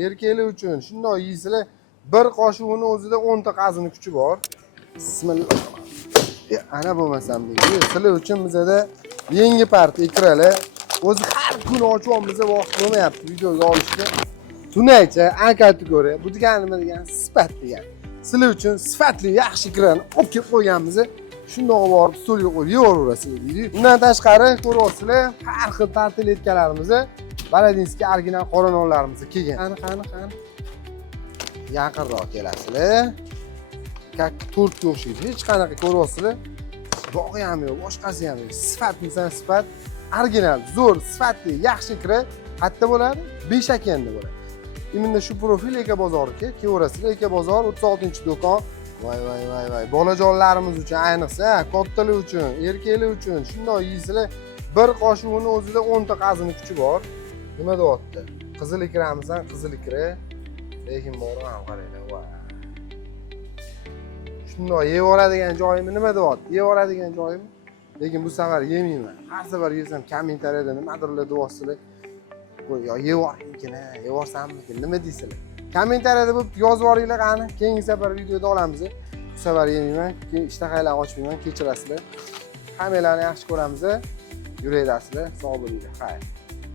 Erkaklar uchun shundoq yeysizlar, bir qoshiqning o'zida 10 ta qazini kuchi bor. Bismillah. Ana bo'lmasam deydi. Sizlar uchun bizada yangi part ikralar. O'zi har kuni ochyapmiz, vaqt bo'lmayapti videoga olishga. Tunaycha kategoriya. Bu degani nima degani? Sifat degani. Sizlar uchun sifatli yaxshi ikrani olib kelib qo'yganmiz. Shundoq borib stolga qo'yib yeyaverasizlar deydi. Undan tashqari ko'ryapsizlar, har xil tarteletkalarimiz, Baladinskiy original qora nonlarimiz kelgan. Qani. Yaqinroq kelasizlar. Kak tortga o'xshaydi. Hech qanaqa ko'ryapsizlar. Bog'i ham yo'q, boshqasi ham yo'q. Sifatmisan sifat, original, zo'r, sifatli, yaxshi ikra qayerda bo'ladi? Beshakanda bo'ladi. Imenda shu profil Eka bozoriga kelaverasizlar. Eka bozor 36-do'kon. Voy. Bolajonlarimiz uchun ayniqsa, kattalar uchun, erkaklar uchun shundoq yeysizlar. Bir qoshiqning o'zida 10 ta qazini kuchi bor. Nima deyapti? Qizil ikramizdan qizil ikra. Lekin bori ham qaranglar. Voy. Shundoq yeyaveradigan joyim nima deyapti? Yeyaveradigan joyim. Lekin bu safar yemayman. Har safar yesam kommentariyada nimadirlar deyapsizlar. Yo yeyormikin, yeyorsammikin, nima deysizlar? Kommentariyada bo'lib yozib yuboringlar qani. Keyingi safar videoda olamiz. Bu safar yemayman, keyin ishtahaylarni ochmayman, kechirasizlar. Hammalarni yaxshi ko'ramiz. Yuraverasizlar, sog' bo'linglar. Xayr.